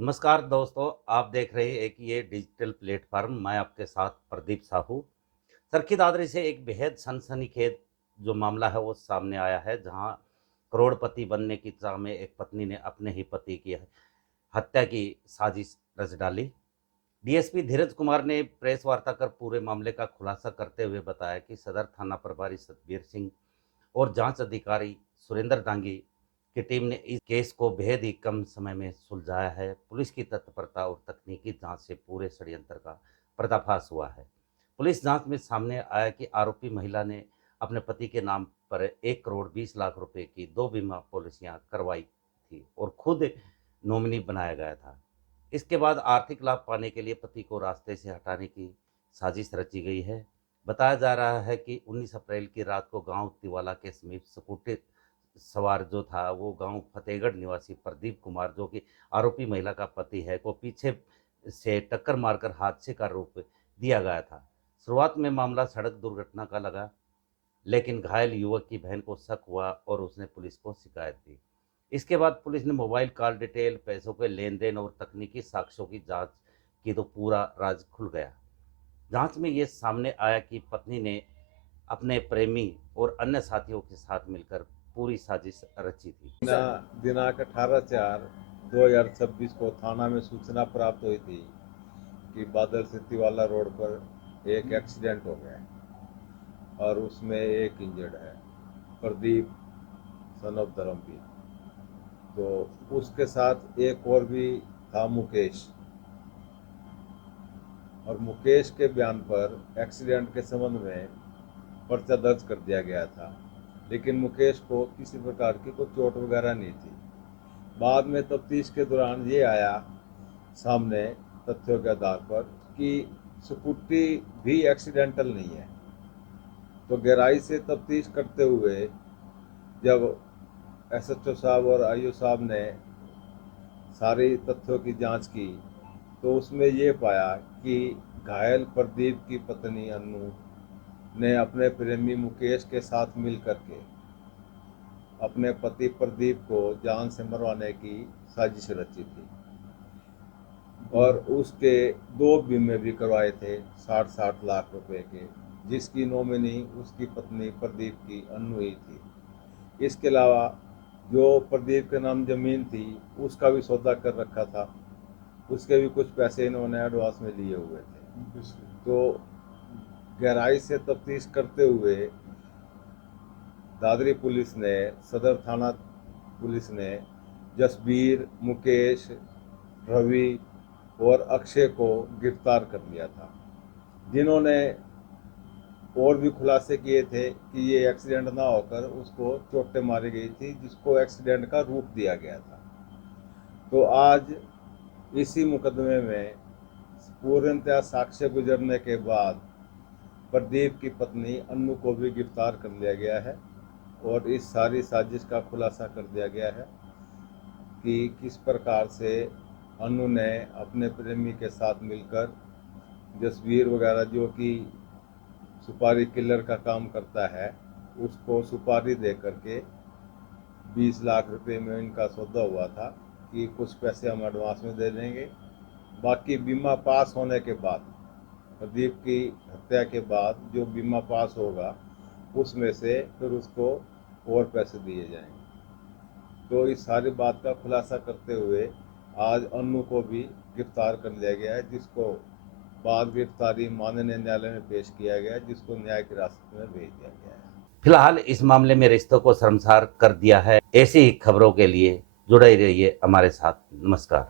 नमस्कार दोस्तों, आप देख रहे हैं कि ये डिजिटल प्लेटफॉर्म। मैं आपके साथ प्रदीप साहू। चरखी दादरी से एक बेहद सनसनीखेज जो मामला है वो सामने आया है, जहां करोड़पति बनने की चाह में एक पत्नी ने अपने ही पति की हत्या की साजिश रच डाली। डीएसपी धीरज कुमार ने प्रेस वार्ता कर पूरे मामले का खुलासा करते हुए बताया कि सदर थाना प्रभारी सतबीर सिंह और जांच अधिकारी सुरेंद्र डांगी की टीम ने इस केस को बेहद ही कम समय में सुलझाया है। पुलिस की तत्परता और तकनीकी जांच से पूरे षड्यंत्र का पर्दाफाश हुआ है। पुलिस जांच में सामने आया कि आरोपी महिला ने अपने पति के नाम पर 1 करोड़ 20 लाख रुपए की 2 बीमा पॉलिसियां करवाई थी और खुद नॉमिनी बनाया गया था। इसके बाद आर्थिक लाभ पाने के लिए पति को रास्ते से हटाने की साजिश रची गई है। बताया जा रहा है कि 19 अप्रैल की रात को गांव तिवाला के समीप स्कूटर सवार जो था वो गांव फतेहगढ़ निवासी प्रदीप कुमार, जो कि आरोपी महिला का पति है, को पीछे से टक्कर मारकर हादसे का रूप दिया गया था। शुरुआत में मामला सड़क दुर्घटना का लगा, लेकिन घायल युवक की बहन को शक हुआ और उसने पुलिस को शिकायत दी। इसके बाद पुलिस ने मोबाइल कॉल डिटेल, पैसों के लेन देन और तकनीकी साक्ष्यों की जांच की तो पूरा राज खुल गया। जांच में ये सामने आया कि पत्नी ने अपने प्रेमी और अन्य साथियों के साथ मिलकर पूरी साजिश रची थी। दिनांक 18/4/2026 को थाना में सूचना प्राप्त हुई थी कि बादल सिद्दीवाला रोड पर एक एक्सीडेंट हो गया है और उसमें एक इंजर्ड है, प्रदीप सन ऑफ धर्मवीर। तो उसके साथ एक और भी था, मुकेश, और मुकेश के बयान पर एक्सीडेंट के संबंध में पर्चा दर्ज कर दिया गया था, लेकिन मुकेश को किसी प्रकार की कोई चोट वगैरह नहीं थी। बाद में तफ्तीश के दौरान ये आया सामने तथ्यों के आधार पर कि स्कूटी भी एक्सीडेंटल नहीं है। तो गहराई से तफ्तीश करते हुए जब एसएचओ साहब और आईओ साहब ने सारी तथ्यों की जांच की, तो उसमें ये पाया कि घायल प्रदीप की पत्नी अन्नू ने अपने प्रेमी मुकेश के साथ मिल करके अपने पति प्रदीप को जान से मरवाने की साजिश रची थी और उसके 2 बीमे भी करवाए थे 60-60 लाख रुपए के, जिसकी नॉमिनी उसकी पत्नी प्रदीप की अन्नू ही थी। इसके अलावा जो प्रदीप के नाम जमीन थी उसका भी सौदा कर रखा था, उसके भी कुछ पैसे इन्होंने एडवांस में लिए हुए थे। तो गहराई से तफ्तीश करते हुए दादरी पुलिस ने, सदर थाना पुलिस ने जसबीर, मुकेश, रवि और अक्षय को गिरफ्तार कर लिया था, जिन्होंने और भी खुलासे किए थे कि ये एक्सीडेंट ना होकर उसको चोटें मारी गई थी, जिसको एक्सीडेंट का रूप दिया गया था। तो आज इसी मुकदमे में पूर्णतः साक्ष्य गुजरने के बाद प्रदीप की पत्नी अन्नू को भी गिरफ्तार कर लिया गया है और इस सारी साजिश का खुलासा कर दिया गया है कि किस प्रकार से अन्नू ने अपने प्रेमी के साथ मिलकर जसवीर वगैरह, जो कि सुपारी किलर का काम करता है, उसको सुपारी दे करके 20 लाख रुपए में इनका सौदा हुआ था कि कुछ पैसे हम एडवांस में दे देंगे, बाकी बीमा पास होने के बाद, प्रदीप की हत्या के बाद जो बीमा पास होगा उसमें से फिर उसको और पैसे दिए जाएंगे। तो इस सारी बात का खुलासा करते हुए आज अन्नू को भी गिरफ्तार कर लिया गया है, जिसको बाद गिरफ्तारी माननीय न्यायालय में पेश किया गया है, जिसको न्यायिक हिरासत में भेज दिया गया है। फिलहाल इस मामले में रिश्तों को शर्मसार कर दिया है। ऐसी ही खबरों के लिए जुड़े रहिए हमारे साथ। नमस्कार।